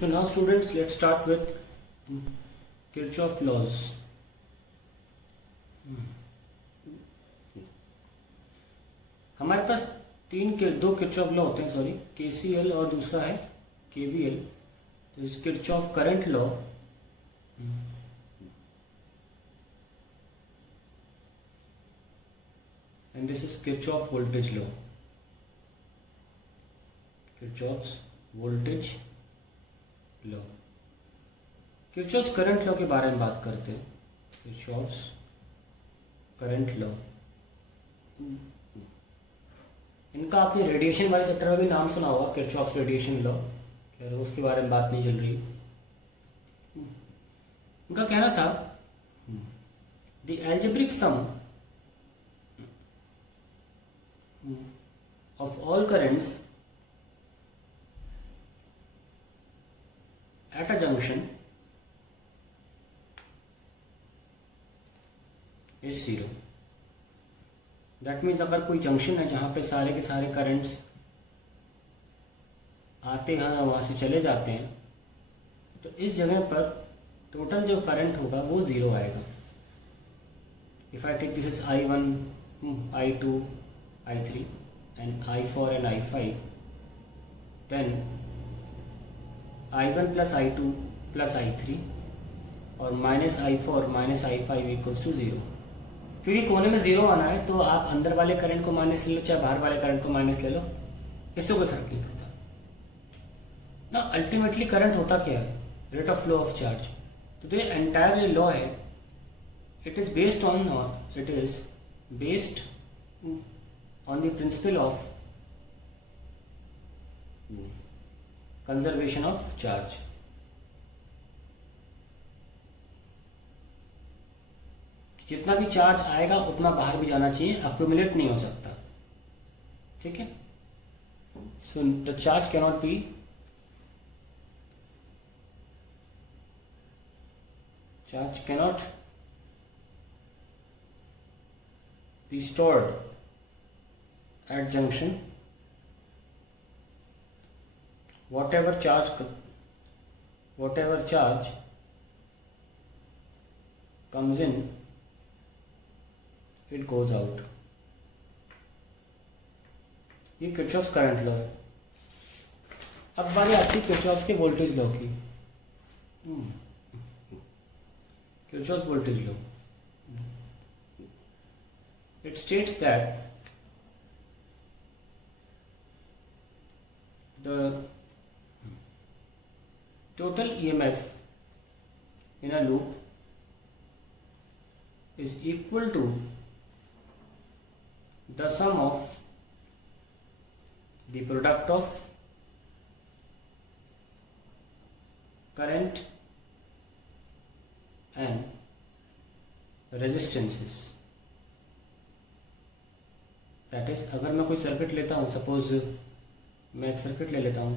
So now students, let's start with Kirchhoff laws. हमारे पास दो Kirchhoff law होते हैं, सॉरी, केसीएल और दूसरा है केवीएल. तो इस Kirchhoff current law and this is Kirchhoff voltage law. Kirchhoff's voltage law. Kirchhoff's current law के बारे में बात करते हैं. किरचॉफ्स करंट लॉ, इनका आपने रेडिएशन वाले सेक्टर में भी नाम सुना होगा, किरचॉफ्स रेडिएशन लॉ. खैर उसके बारे में बात नहीं चल रही. उनका कहना था the algebraic sum of all currents at a junction is 0. That means अगर कोई जंक्शन है जहां पे सारे के सारे करंट्स आते हैं और वहां से चले जाते हैं, तो इस जगह पर टोटल जो करंट होगा वो 0 आएगा. If I take this is I1, I2, I3 and I4 and I5, then I1 plus I2 plus I3 और minus I4 minus I5 equals to 0. क्योंकि कोने में 0 आना है तो आप अंदर वाले करंट को माइनस ले लो चाहे बाहर वाले करंट को माइनस ले लो, इससे कोई फर्क नहीं पड़ता ना. अल्टीमेटली करंट होता क्या है? Rate of flow of charge. तो जो एंटायर लॉ है, it is based on the principle of conservation of charge. जितना भी चार्ज आएगा उतना बाहर भी जाना चाहिए, अक्यूमुलेट नहीं हो सकता. ठीक है. So the charge cannot be stored at junction. whatever charge comes in, it goes out. ये किरचॉफ्स करंट लॉ है. अब बारी आती है किरचॉफ्स के वोल्टेज लॉ की. Kirchhoff's voltage law, it states that the total EMF in a loop is equal to the sum of the product of current and resistances. That is, अगर मैं कोई सर्किट लेता हूँ, सपोज मैं एक circuit ले लेता हूँ,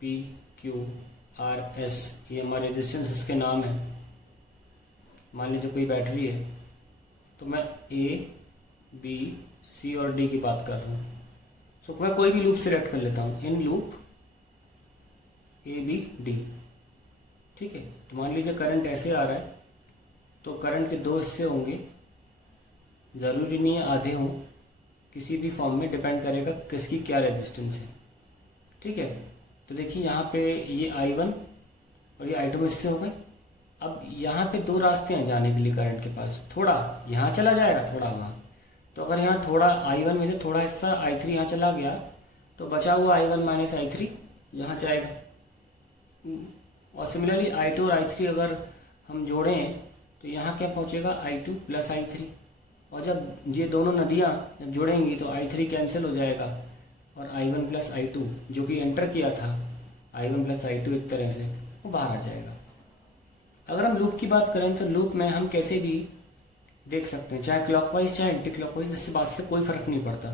P, Q, R, S, ये हमारे रेजिस्टेंस इसके नाम है. मान लीजिए कोई बैटरी है, तो मैं A, B, C और D की बात कर रहा हूँ. तो मैं कोई भी लूप सिलेक्ट कर लेता हूँ, in loop A, B, D. ठीक है. तो मान लीजिए करंट ऐसे आ रहा है, तो करंट के दो हिस्से होंगे, ज़रूरी नहीं है आधे हों, किसी भी फॉर्म में डिपेंड करेगा किसकी क्या रेजिस्टेंस है. ठीक है. तो देखिए यहाँ पे ये I1 और ये I2 हिस्से हो गए. अब यहाँ पे दो रास्ते हैं जाने के लिए करंट के पास, थोड़ा यहाँ चला जाएगा, थोड़ा वहाँ. तो अगर यहाँ थोड़ा I1 में से थोड़ा हिस्सा I3 यहाँ चला गया, तो बचा हुआ I1 माइनस I3 यहाँ जाएगा. और सिमिलरली I2 और I3 अगर हम जोड़ें तो यहाँ क्या पहुँचेगा? I2 plus I3. और जब ये दोनों नदियाँ जब जोड़ेंगी तो I3 कैंसिल हो जाएगा और I1 प्लस I2 जो कि एंटर किया था, I1 प्लस I2 एक तरह से वो बाहर आ जाएगा. अगर हम लूप की बात करें तो लूप में हम कैसे भी देख सकते हैं, चाहे क्लॉकवाइज चाहे एंटी क्लॉकवाइज, इससे बात से कोई फर्क नहीं पड़ता.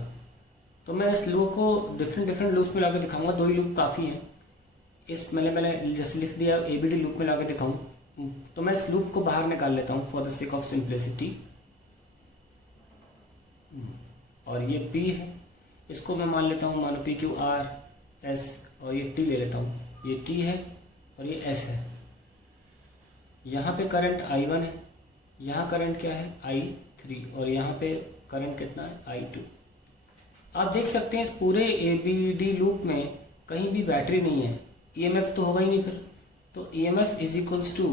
तो मैं इस लूप को डिफरेंट लूप्स में लाकर दिखाऊंगा. 2 ही लूप काफ़ी हैं. इस मैंने जैसे लिख दिया ABD लूप में लाकर दिखाऊँ, तो मैं इस लूप को बाहर निकाल लेता हूँ for the sake of simplicity. और ये P है, इसको मैं मान लेता हूँ, मानो पी क्यू आर एस, और ये T ले लेता हूँ, ये T है और ये S है। यहाँ पे करंट I1 है, यहाँ करंट क्या है I3, और यहाँ पे करंट कितना है I2। आप देख सकते हैं इस पूरे ABD लूप में कहीं भी बैटरी नहीं है, EMF तो होगा ही नहीं फिर, तो EMF is equals to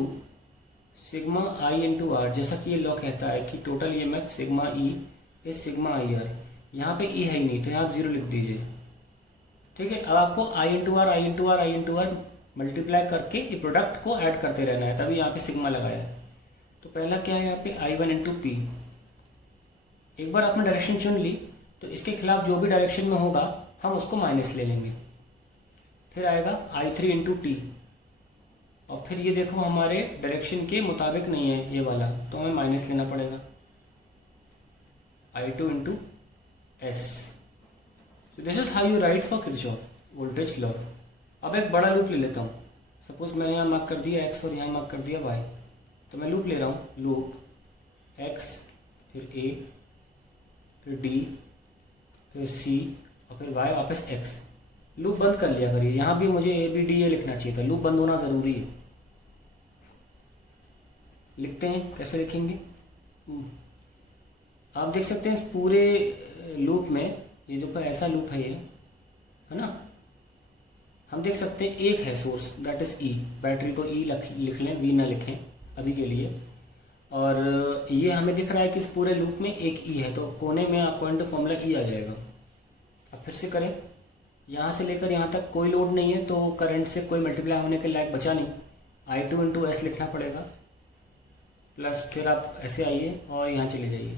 sigma I into R, जैसा कि ये लॉ कहता है कि total EMF sigma E is sigma I R. यहाँ पे E है ही नहीं तो यहाँ आप 0 लिख दीजिए, ठीक है। अब आपको I into R I into R I into R multiply करके ये प्रोडक्ट को ऐड करते रहना है, तभी यहाँ पे सिग्मा लगाया है। तो पहला क्या है यहाँ पे I1 इंटू पी। एक बार आपने डायरेक्शन चुन ली तो इसके खिलाफ जो भी डायरेक्शन में होगा हम उसको माइनस ले लेंगे। फिर आएगा I3 इंटू टी, और फिर ये देखो हमारे डायरेक्शन के मुताबिक नहीं है ये वाला, तो हमें माइनस लेना पड़ेगा I2 into S. This is how you right for Kirchhoff voltage law. अब एक बड़ा लूप ले लेता हूँ, सपोज मैंने यहाँ मार्क कर दिया x और यहाँ मार्क कर दिया y, तो मैं लूप ले रहा हूँ, लूप x फिर a फिर d फिर c और फिर y वापस x। लूप बंद कर लिया करिए, यहाँ भी मुझे a b d a लिखना चाहिए था, लूप बंद होना ज़रूरी है। लिखते हैं, कैसे लिखेंगे? आप देख सकते हैं इस पूरे लूप में ये जो पर ऐसा लूप है ये, है ना, हम देख सकते हैं एक है source, that is E. Battery को ई लिख लें, वी ना लिखें अभी के लिए। और ये हमें दिख रहा है कि इस पूरे लूप में एक ई है, तो कोने में आपको इनटू फॉर्मूला ई आ जाएगा। अब फिर से करें, यहाँ से लेकर यहाँ तक कोई लोड नहीं है तो करंट से कोई मल्टीप्लाई होने के लायक बचा नहीं, I2 इंटू एस लिखना पड़ेगा, प्लस फिर आप ऐसे आइए और यहाँ चले जाइए,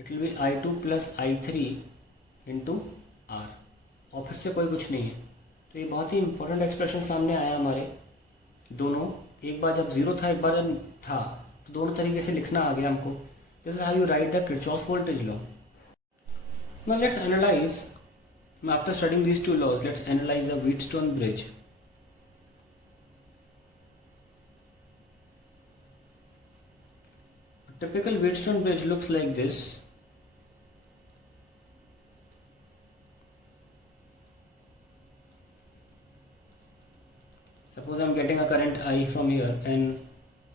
it will be I2 plus I3 into R, और फिर से कोई कुछ नहीं है। तो ये बहुत ही इंपॉर्टेंट एक्सप्रेशन सामने आया हमारे दोनों, एक बार जब जीरो था एक बार जब था, तो दोनों तरीके से लिखना आ गया हमको। This is how you write the Kirchhoff voltage law. Now let's analyse, after studying these two laws, let's analyse the Wheatstone bridge. Typical Wheatstone bridge looks like this. Suppose I am getting a current I from here and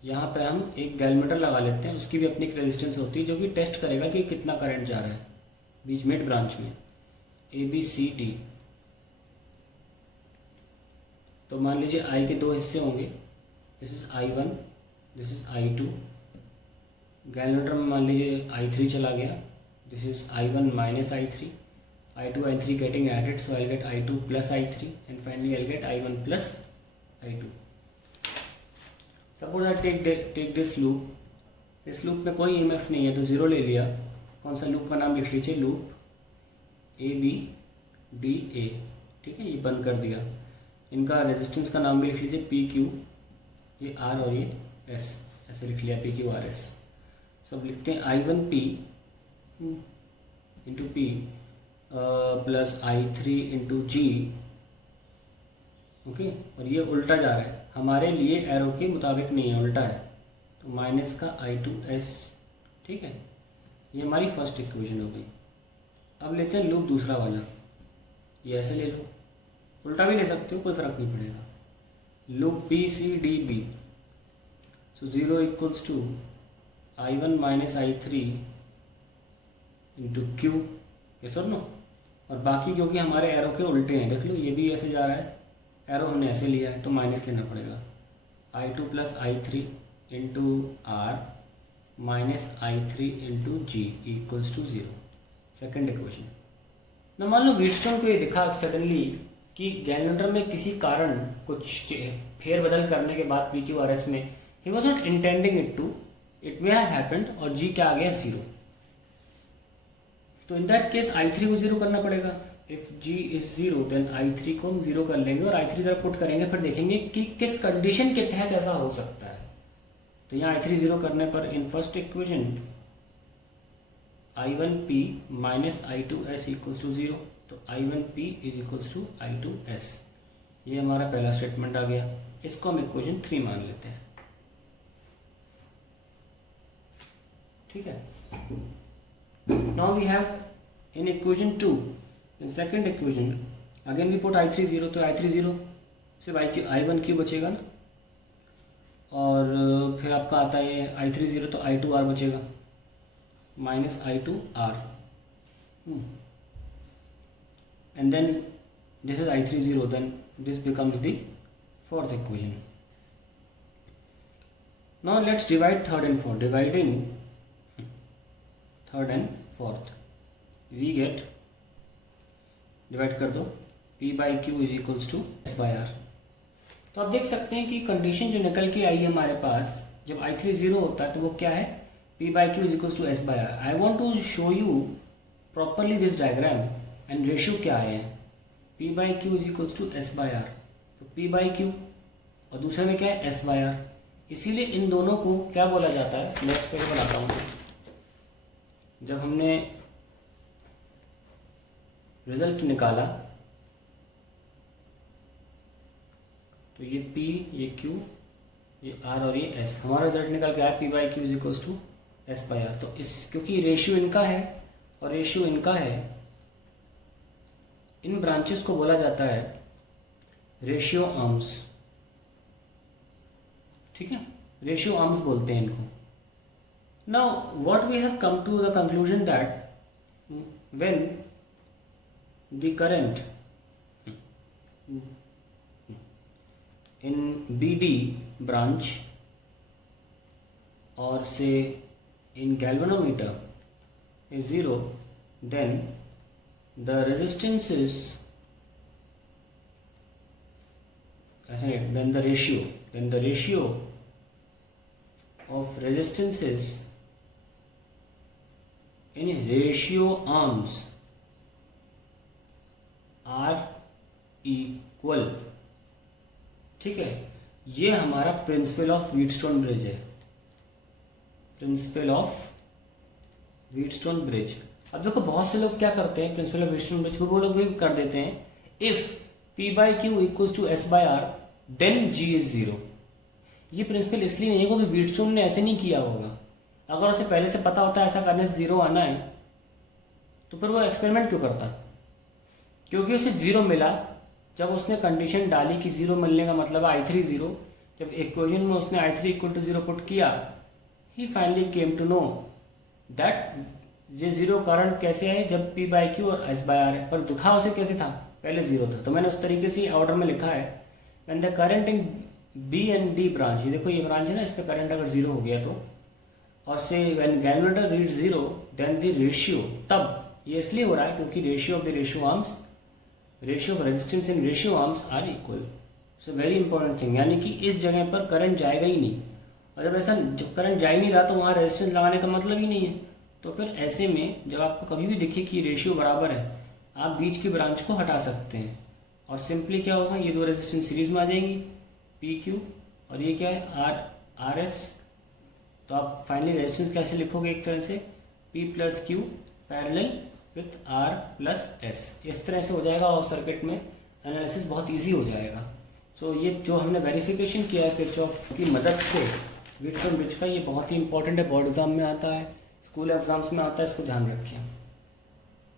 यहाँ पर हम एक गैलमीटर लगा लेते हैं, उसकी भी अपनी एक रेजिस्टेंस होती है जो कि टेस्ट करेगा कि कितना करंट जा रहा है बीच मिड ब्रांच में A B C D। तो मान लीजिए I के दो हिस्से होंगे, this is I1, this is I2। Galvanometer में मान लीजिए I3 चला गया, this is I1 minus I3, I2 I3 getting added, so I get I2 plus I3 and finally I get I1 plus I2। Suppose I take this loop, इस loop में कोई EMF नहीं है तो जीरो ले लिया। कौन सा लूप का नाम लिख लीजिए, लूप ABDA, ठीक है, ये बंद कर दिया। इनका रेजिस्टेंस का नाम भी लिख लीजिए PQ, ये R और ये S, ऐसे लिख लिया PQRS। सब लिखते हैं I1P into P plus I3 into G, okay. और ये उल्टा जा रहा है, हमारे लिए एरो के मुताबिक नहीं है, उल्टा है, तो माइनस का I2S, ठीक है। ये हमारी फर्स्ट इक्वेशन हो गई। अब लेते हैं लूप दूसरा वाला, ये ऐसे ले लो, उल्टा भी ले सकते हो, कोई फर्क नहीं पड़ेगा। Loop BCDB, so 0 equals to I1 minus I3 into Q, ये सब नो। और बाकी क्योंकि हमारे एरो के उल्टे हैं, देख लो ये भी ऐसे जा रहा है, एरो हमने ऐसे लिया है तो माइनस लेना पड़ेगा। I2 plus I3 into R minus I3 into G equals to 0, second equation. ना मान लो व्हीटस्टोन को ये दिखा सडनली कि गैलमीटर में किसी कारण कुछ फेरबदल करने के बाद PQRS में ही was not intending it to, it may have happened, और G क्या आ गया 0। तो इन दैट केस I3 को 0 करना पड़ेगा। If G is 0 then I3 को हम 0 कर लेंगे और I3 जरा पुट करेंगे, फिर देखेंगे कि किस कंडीशन के तहत ऐसा हो सकता है। तो यहाँ I3 0 करने पर in first equation I1P minus I2S equals to 0, तो I1P is equals to I2S। ये हमारा पहला स्टेटमेंट आ गया, इसको हम इक्वेशन 3 मान लेते हैं, ठीक है। Now we have in equation 2, in second equation again we put I3 0, तो I3 0 सिर्फ I1 क्यों बचेगा ना, और फिर आपका आता है I3 0 तो I2R बचेगा minus I2R, and then this is I3 0, then this becomes the fourth equation. Now let's divide third and fourth. Dividing third and fourth, we get, divide कर दो, P by Q is equals to S by R. तो आप देख सकते हैं कि condition जो निकल के आई हमारे पास, जब I3 0 होता है तो वो क्या है, P by Q is equals to S by R. I want to show you properly this diagram and ratio क्या है, P by Q is equals to S by R. तो P by Q और दूसरे में क्या है, S by R. इसीलिए इन दोनों को क्या बोला जाता है, नेक्स्ट पेज बनाता हूँ. जब हमने रिजल्ट निकाला तो ये P, ये Q, ये R और ये S, हमारा रिजल्ट निकल के आया P by Q is equals to S by R. तो इस क्योंकि रेशियो इनका है और रेशियो इनका है, इन ब्रांचेस को बोला जाता है रेशियो आर्म्स. ठीक है, रेशियो आर्म्स बोलते हैं इनको. Now what we have come to the conclusion that when the current in BD branch or say in galvanometer is 0, then the resistance is then the ratio of resistances in ratio arms are equal. ठीक है, ये हमारा principle of Wheatstone bridge है, principle of Wheatstone bridge. अब देखो बहुत से लोग क्या करते हैं, प्रिंसिपल ऑफ व्हीटस्टोन ब्रिज को वो लोग भी कर देते हैं, if P by Q equals to S by R then G is 0. ये प्रिंसिपल इसलिए नहीं है क्योंकि व्हीटस्टोन ने ऐसे नहीं किया होगा. अगर उसे पहले से पता होता है ऐसा करने से 0 आना है तो फिर वो एक्सपेरिमेंट क्यों करता, क्योंकि उसे 0 मिला जब उसने कंडीशन डाली कि 0 मिलने का मतलब है I3 0. जब इक्वेशन में उसने I3 इक्वल टू 0 पुट किया, he finally came to know that ये 0 करंट कैसे है जब P बाई Q और S बाई R है, पर दिखा उसे कैसे था, पहले 0 था. तो मैंने उस तरीके से ऑर्डर में लिखा है, when the current in B and D branch, ये देखो ये ब्रांच है ना, इस पर करंट अगर 0 हो गया तो, और से when galvanometer read 0 then the ratio, तब ये इसलिए हो रहा है क्योंकि ratio of the ratio arms, ratio of resistance in ratio arms are equal. So very important thing, यानी कि इस जगह पर करंट जाएगा ही नहीं, और जब ऐसा जब करंट जा ही नहीं रहा तो वहाँ रेजिस्टेंस लगाने का मतलब ही नहीं है. तो फिर ऐसे में जब आपको कभी भी दिखे कि रेशियो बराबर है, आप बीच की ब्रांच को हटा सकते हैं और सिंपली क्या होगा, ये दो रेजिस्टेंस सीरीज में आ जाएंगी, पी क्यू और ये क्या है आर एस. तो आप फाइनली रेजिस्टेंस कैसे लिखोगे, एक तरह से P plus Q parallel with R plus S, इस तरह से हो जाएगा और सर्किट में एनालिसिस बहुत इजी हो जाएगा. सो ये जो हमने वेरिफिकेशन किया है किरचॉफ की मदद से व्हीटस्टोन ब्रिज का, ये बहुत ही इंपॉर्टेंट है, बोर्ड एग्जाम में आता है, स्कूल एग्जाम्स में आता है, इसको ध्यान रखिए.